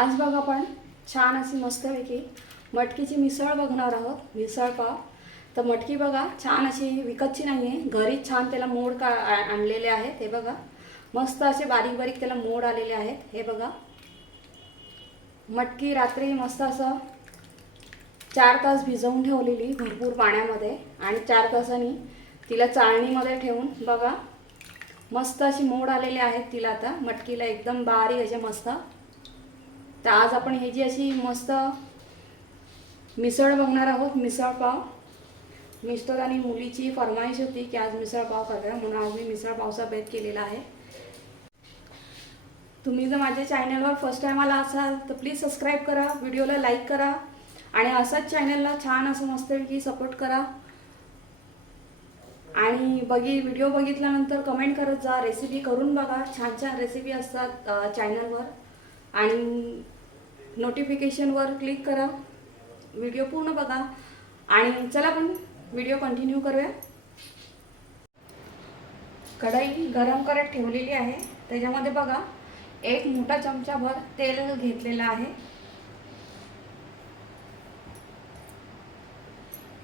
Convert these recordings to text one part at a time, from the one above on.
आज बघा आपण छान अशी मस्तपैकी मटकीची मिसळ बघणार आहोत. मिसळ पाव. तर मटकी बघा छान अशी विकतची नाही आहे घरीच छान त्याला मोड का आणलेले आहेत हे बघा. मस्त असे बारीक बारीक त्याला मोड आलेले आहेत हे बघा. मटकी रात्री मस्त असं चार तास भिजवून ठेवलेली भरपूर पाण्यामध्ये आणि चार तासांनी तिला चाळणीमध्ये ठेवून बघा. मस्त अशी मोड आलेले आहेत तिला आता. मटकीला एकदम बारीक असे मस्त तर आज आपण हे जी अशी मस्त मिसळ बघणार आहोत मिसळ पाव. मिस्टर आणि मुलीची फरमाईश होती की आज मिसळ पाव करूया म्हणून आज मी मिसळ पावचा बेत केलेला आहे. तुम्ही जर माझ्या चॅनलवर फर्स्ट टाईम आला असाल तर प्लीज सबस्क्राईब करा व्हिडिओला लाईक करा आणि असंच चॅनलला छान असं मस्तपैकी सपोर्ट करा. आणि बघी व्हिडिओ बघितल्यानंतर कमेंट करत जा रेसिपी करून बघा. छान छान रेसिपी असतात चॅनलवर. आणि नोटिफिकेशनवर क्लिक करा. व्हिडिओ पूर्ण बघा. आणि चला पण व्हिडिओ कंटिन्यू करूया. कढई गरम करत ठेवलेली आहे. त्याच्यामध्ये बघा एक मोठा चमचाभर तेल घेतलेलं आहे.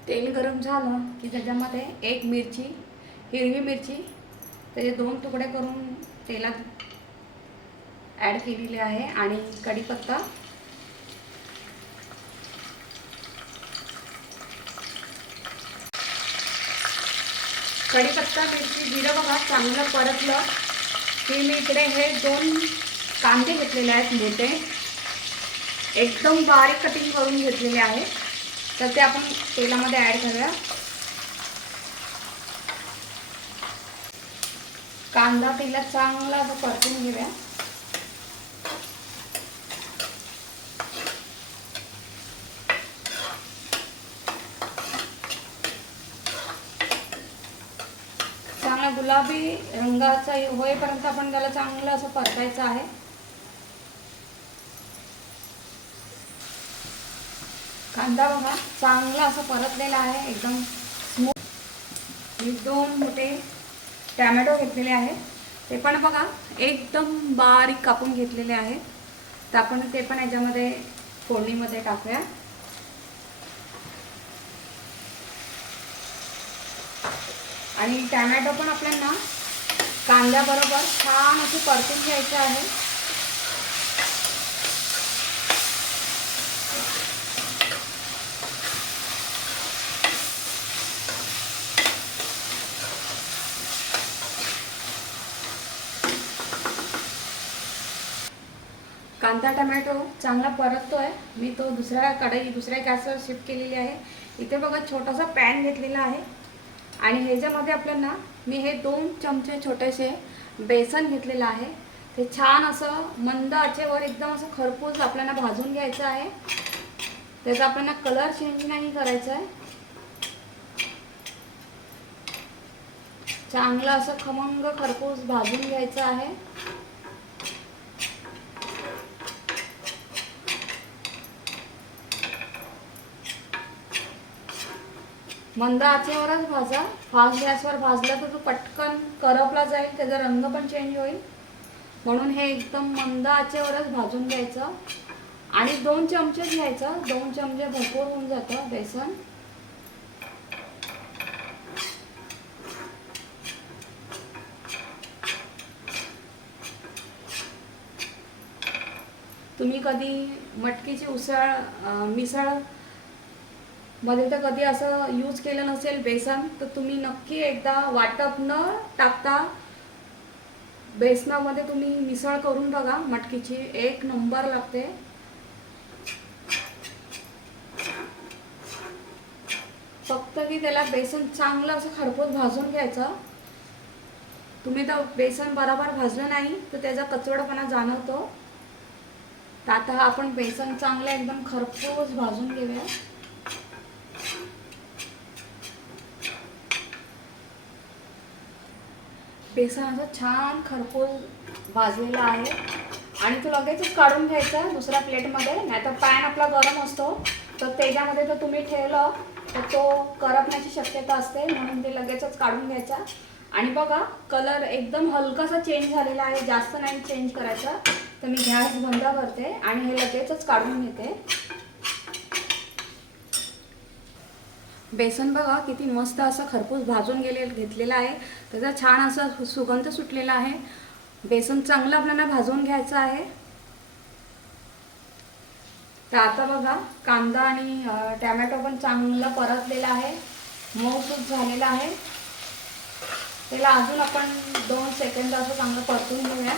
तेल गरम झालं की त्याच्यामध्ये एक मिरची हिरवी मिरची त्याचे दोन तुकडे करून तेलात ॲड केलेले आहे आणि कढीपत्ता. कढीपत्ता मिरची जिरं बघा चांगलं परतलं. की मी इकडे हे दोन कांदे घेतलेले आहेत मोठे. एकदम बारीक कटिंग करून घेतलेले आहे. तर ते आपण तेलामध्ये ॲड करूया. कांदा तेलात चांगला परतून घेऊया चांगला गुलाबी रंगाचा होईपर्यंत आपण त्याला चांगलं असं परतायचं आहे. कांदा बघा चांगला असं परतलेला आहे एकदम स्मूथ मी दोन मोठे टॅमॅटो घेतलेले आहे. ते पण बघा एकदम बारीक कापून घेतलेले आहे. तर आपण ते पण याच्यामध्ये फोडणीमध्ये टाकूया. आणि टॅमॅटो पण आपल्यांना कांद्याबरोबर छान असं परतून घ्यायचं आहे. कांदा टमॅटो चांगला परततोय. मी तो दुसऱ्या कढई दुसऱ्या गॅसवर शिफ्ट केलेली आहे. इथे बघा छोटासा पॅन घेतलेला आहे. आणि ह्याच्यामध्ये आपल्याला मी हे दोन चमचे छोटेसे बेसन घेतलेलं आहे. ते छान असं मंद आचेवर एकदम असं खरपूस आपल्याला भाजून घ्यायचं आहे. त्याचा आपल्याला कलर चेंज नाही करायचा आहे. चांगलं असं खमंग खरपूस भाजून घ्यायचं आहे. मंद आचेवरच भाजा. फास्ट गॅसवर भाजला तर तो पटकन करपला जाईल त्याचा रंग पण चेंज होईल. म्हणून हे एकदम मंद आचेवरच भाजून घ्यायचं. आणि दोन चमचे घ्यायचं. दोन चमचे भरपूर होऊन जातं बेसन. तुम्ही कधी मटकीची उसळ मिसळ मध्ये तर कधी असं यूज केलं नसेल बेसन तर तुम्ही नक्की एकदा वाटप न टाकता बेसनामध्ये तुम्ही मिसळ करून बघा मटकीची एक नंबर लागते. फक्त की त्याला बेसन चांगलं असं खरपूस भाजून घ्यायचं. तुम्ही तर बेसन बरोबर भाजलं नाही तर त्याचा कचवडपणा जाणवतो. तर आता आपण बेसन चांगलं एकदम खरपूस भाजून घेऊया. बेसन असं छान खरपूस भाजलेला आहे. आणि तो लगेचच काढून घ्यायचा दुसऱ्या प्लेटमध्ये. नाहीतर पॅन आपला गरम असतो. तर त्याच्यामध्ये जर तुम्ही ठेवलं तर तो करपण्याची शक्यता असते. म्हणून ते लगेचच काढून घ्यायचा. आणि बघा कलर एकदम हलकासा चेंज झालेला आहे. जास्त नाही चेंज करायचा. तर मी गॅस बंद करते आणि हे लगेचच काढून घेते. बेसन बघा किती मस्त असं खरपूस भाजून गेले घेतलेलं आहे. त्याचा छान असा सु- सुगंध सुटलेला आहे. बेसन चांगलं आपल्याला भाजून घ्यायचं आहे. तर आता बघा कांदा आणि टॅमॅटो पण चांगलं परतलेला आहे. मऊसूत झालेला आहे. त्याला अजून आपण दोन सेकंद असं चांगलं परतून घेऊया.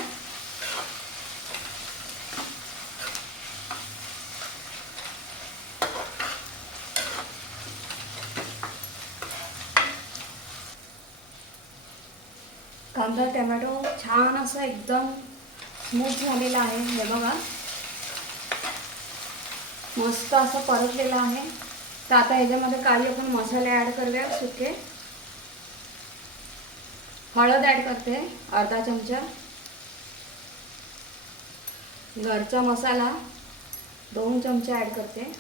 कांदा टमॅटो छान असं एकदम स्मूथ झालेला आहे. हे बघा. मस्त असं परतलेलं आहे. तर आता ह्याच्यामध्ये काही आपण मसाले ॲड करूया सुके. हळद ॲड करते अर्धा चमचा. घरचा मसाला दोन चमचे ॲड करते.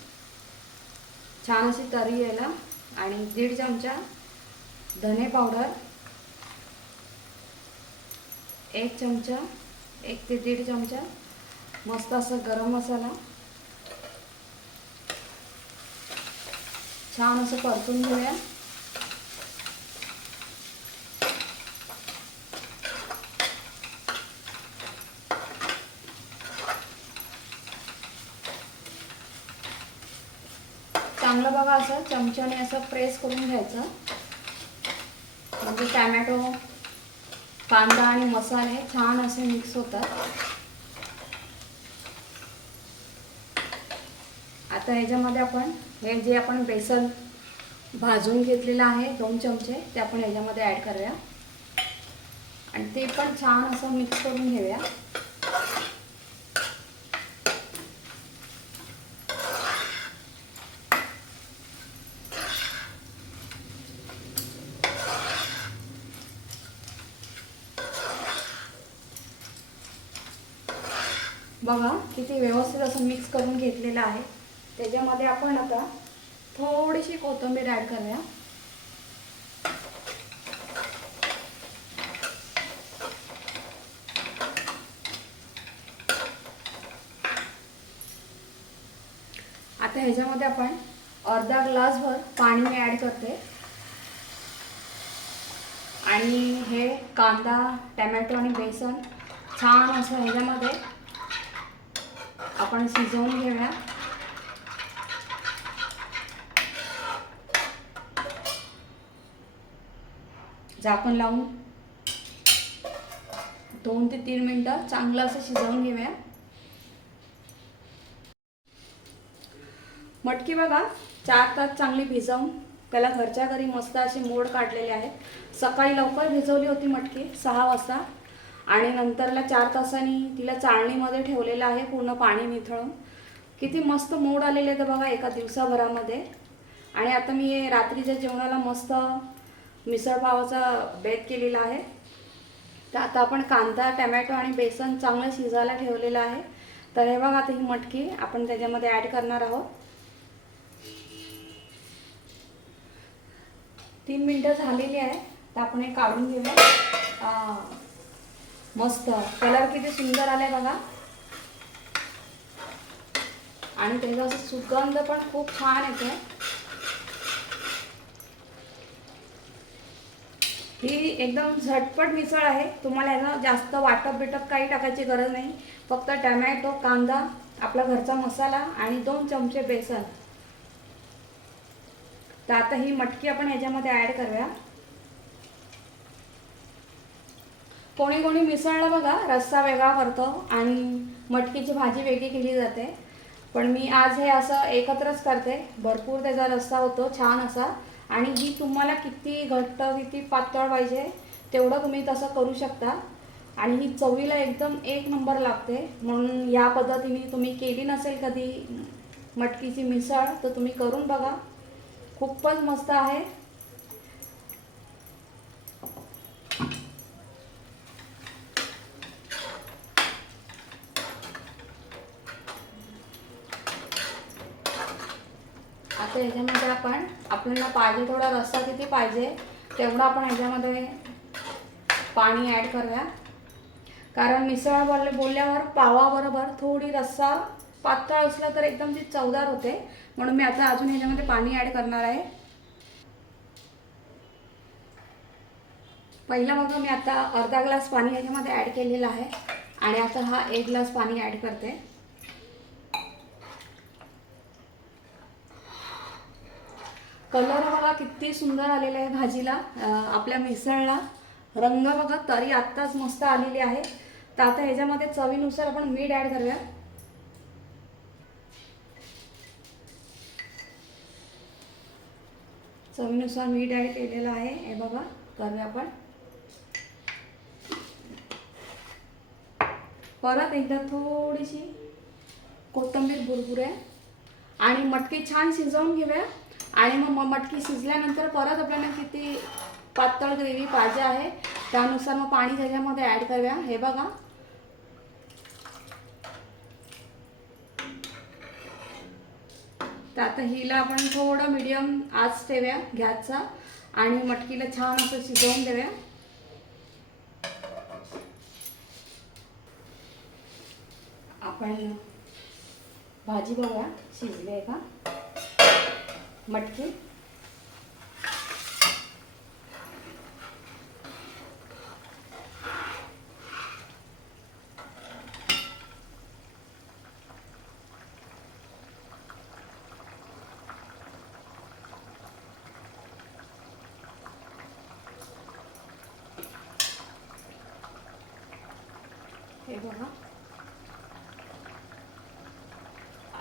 छान अशी तरी यायला. आणि दीड चमचा धने पावडर. एक चमचा एक ते दीड चमचा मस्त असं गरम मसाला. छान असं परतून घेऊया. चांगलं बघा असं चमच्याने असं प्रेस करून घ्यायचं. म्हणजे टॅमॅटो कांदा आणि मसाले छान असे मिक्स होतात. आता ह्याच्यामध्ये आपण हे जे आपण बेसन भाजून घेतलेलं आहे दोन चमचे ते आपण ह्याच्यामध्ये ॲड करूया. आणि ते पण छान असं मिक्स करून घेऊया बघा किती व्यवस्थित मिक्स करून घेतलेलं आहे. त्याच्यामध्ये आपण आता थोडीशी कोथिंबीर ॲड करूया. आता ह्याच्यामध्ये आपण अर्धा ग्लासभर पाणी मी ॲड करते. आणि हे कांदा टमॅटो आणि बेसन छान असं ह्याच्यामध्ये आपण शिजवून घेऊया. झाकण लावून दोन ते तीन मिनटं चांगलं असं शिजवून घेऊया. मटकी बघा चार तास चांगली भिजवून त्याला घरच्या घरी मस्त असे मोड काढलेले आहेत सकाळी लवकर भिजवली होती मटकी सहा वाजता. आणि नंतरला चार तासांनी तिला चाळणीमध्ये ठेवलेलं आहे पूर्ण पाणी निथळून. किती मस्त मोड आलेले आहेत बघा एका दिवसाभरामध्ये. आणि आता मी रात्रीच्या जेवणाला मस्त मिसळ पावाचा बेत केलेला आहे. तर आता आपण कांदा टमॅटो आणि बेसन चांगलं शिजायला ठेवलेलं आहे. तर हे बघा आता ही मटकी आपण त्याच्यामध्ये ॲड करणार आहोत. तीन मिनटं झालेली आहे. तर आपण हे काढून घेऊया. मस्त. कलर किती सुंदर आलाय बघा. आणि त्याचा असं सुगंध पण खूप छान येते ही एकदम झटपट मिसळ आहे. तुम्हाला यानं जास्त वाटप बिटप काही टाकायची गरज नाही. फक्त टमॅटो कांदा आपला घरचा मसाला आणि दोन चमचे बेसन. तर आता ही मटकी आपण याच्यामध्ये ॲड करूया. कोणी कोणी मिसळला बघा रस्सा वेगळा करतो आणि मटकीची भाजी वेगळी केली जाते. पण मी आज हे असं एकत्रच करते. भरपूर त्याचा रस्सा होतो छान असा. आणि ही तुम्हाला किती घट्ट किती पातळ पाहिजे तेवढं तुम्ही तसं करू शकता. आणि ही चवीला एकदम एक नंबर लागते. म्हणून या पद्धतीने तुम्ही केली नसेल कधी मटकीची मिसळ तर तुम्ही करून बघा. खूपच मस्त आहे आता ह्याच्यामध्ये आपण आपल्याला पाहिजे थोडा रस्सा किती पाहिजे तेवढा आपण ह्याच्यामध्ये पाणी ॲड करूया. कारण मिसळ बोलले बोलल्यावर पावाबरोबर थोडी रस्सा पातळ असला तर एकदम ती चवदार होते. म्हणून मी आता अजून ह्याच्यामध्ये पाणी ॲड करणार आहे. पहिला बघा मी आता अर्धा ग्लास पाणी ह्याच्यामध्ये ॲड केलेलं आहे. आणि आता हा एक ग्लास पाणी ॲड करते. कलर बघा किती सुंदर आलेला आहे भाजीला. आपल्या मिसळला रंग बघा तरी आत्ताच मस्त आलेली आहे. तर आता ह्याच्यामध्ये चवीनुसार आपण मीठ ॲड करूया. चवीनुसार मीठ ॲड केलेलं आहे. हे बघा करूया आपण. परत एकदा थोडीशी कोथिंबीर भुरभुऱ्या आणि मटकी छान शिजवून घेऊया. आणि मग मटकी शिजल्यानंतर परत आपल्याला किती पातळ ग्रेव्ही पाहिजे आहे त्यानुसार मग पाणी त्याच्यामध्ये ॲड करूया. हे बघा. तर आता हिला आपण थोडं मीडियम आज ठेवूया गॅसचा आणि मटकीला छान असं शिजवून देऊया. आपण भाजी बघा शिजली आहे का? मटकी. हे बघा.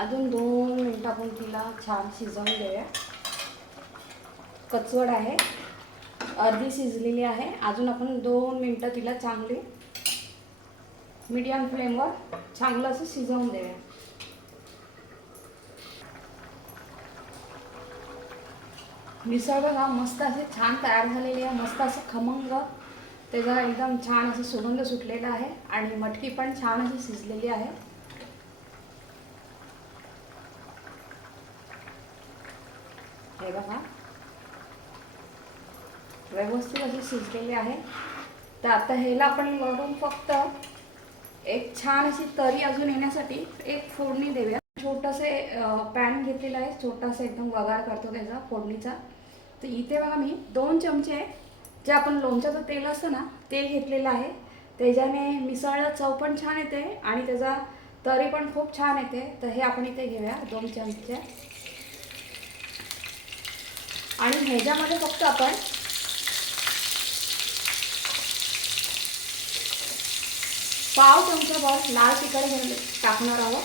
अजून दोन मिनटं आपण तिला छान शिजवून देऊया. कचवड आहे. अर्धी शिजलेली आहे. अजून आपण दोन मिनटं तिला चांगली मीडियम फ्लेमवर चांगलं असं शिजवून देऊया. मिसळ बघा मस्त असे छान तयार झालेली आहे. मस्त असं खमंग. त्याचा एकदम छान असं सुगंध सुटलेला आहे. आणि मटकी पण छान अशी शिजलेली आहे. आहे बघा. व्यवस्थित अशी शिजलेली आहे. तर आता ह्याला आपण वरून फक्त एक छान अशी तरी अजून येण्यासाठी एक फोडणी देऊया. छोटंसे पॅन घेतलेलं आहे. छोटासा एकदम वगार करतो त्याचा फोडणीचा. तर इथे बघा मी दोन चमचे जे आपण लोणच्याचं तेल असतं ना ते घेतलेलं आहे. त्याच्याने मिसळला चव पण छान येते आणि त्याचा तरी पण खूप छान येते. तर हे आपण इथे घेऊया दोन चमचे. आणि ह्याच्यामध्ये फक्त आपण पाव चमचाभर लाल तिखट टाकणार आहोत.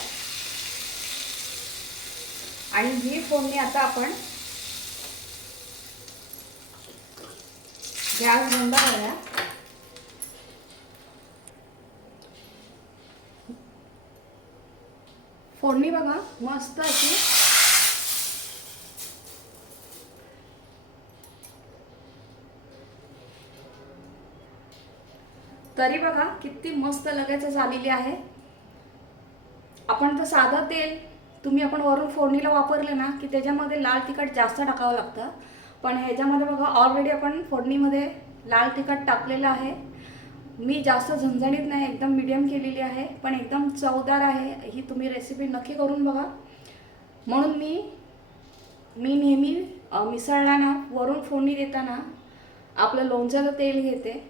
आणि ही फोडणी आता आपण गॅस बंद करूया फोडणी बघा मस्त अशी तरी बघा किती मस्त लगेच झालेली आहे. आपण तर साधं तेल तुम्ही आपण वरून फोडणीला वापरलं ना की त्याच्यामध्ये लाल तिखट जास्त टाकावं लागतं. पण ह्याच्यामध्ये बघा ऑलरेडी आपण फोडणीमध्ये लाल तिखट टाकलेलं आहे. मी जास्त झणझणीत नाही एकदम मीडियम केलेली आहे पण एकदम चवदार आहे. ही तुम्ही रेसिपी नक्की करून बघा. म्हणून मी मी नेहमी मिसळला ना वरून फोडणी देताना आपलं लोणच्याचं तेल घेते.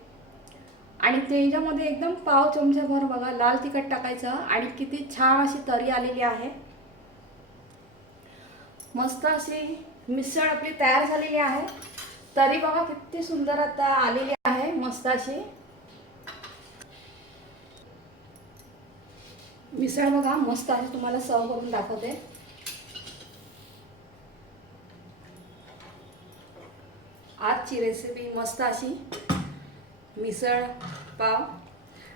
आणि त्याच्यामध्ये एकदम पाव चमच्याभर बघा लाल तिखट टाकायचं आणि किती छान अशी तरी आलेली आहे. मस्त अशी मिसळ आपली तयार झालेली आहे. तरी बघा किती सुंदर आता आलेली आहे मस्त अशी. मिसळ बघा मस्त अशी तुम्हाला सर्व करून दाखवते. आजची रेसिपी मस्त अशी. मिसळ पाव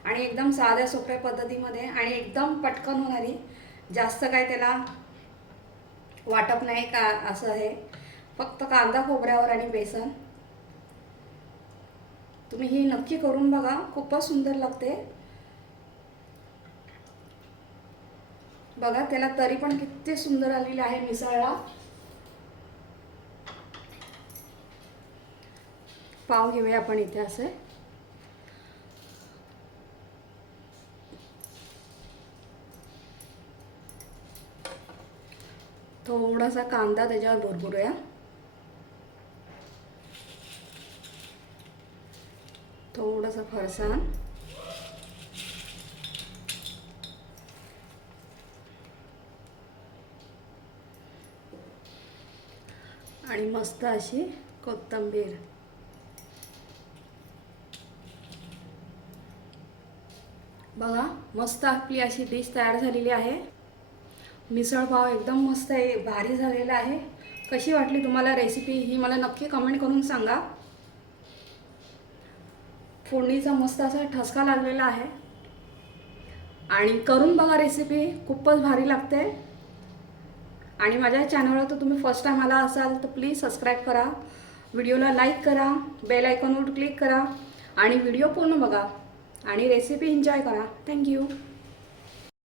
आणि एकदम साध्या सोप्या पद्धतीमध्ये आणि एकदम पटकन होणारी जास्त काय त्याला वाटप नाही का असं आहे फक्त कांदा खोबऱ्यावर आणि बेसन. तुम्ही ही नक्की करून बघा खूपच सुंदर लागते. बघा त्याला तरी पण किती सुंदर आलेली आहे मिसळला. पाव घेऊया आपण इथे असे. थोडासा कांदा त्याच्यावर भरपूरूया थोडंसं फरसाण आणि मस्त अशी कोथिंबीर. बघा मस्त आपली अशी डिश तयार झालेली आहे. मिसळपाव एकदम मस्त आहे भारी झालेला आहे. कशी वाटली तुम्हाला रेसिपी ही मला नक्की कमेंट करून सांगा. फोडणीचा मस्त असा ठसका लागलेला आहे. आणि करून बघा रेसिपी खूपच भारी लागते. आणि माझ्या चॅनलवर तर तुम्ही फर्स्ट टाईम आला असाल तर प्लीज सबस्क्राईब करा. व्हिडिओला लाईक करा बेल आयकॉनवर क्लिक करा. आणि व्हिडिओ पूर्ण बघा. आणि रेसिपी एन्जॉय करा. थँक्यू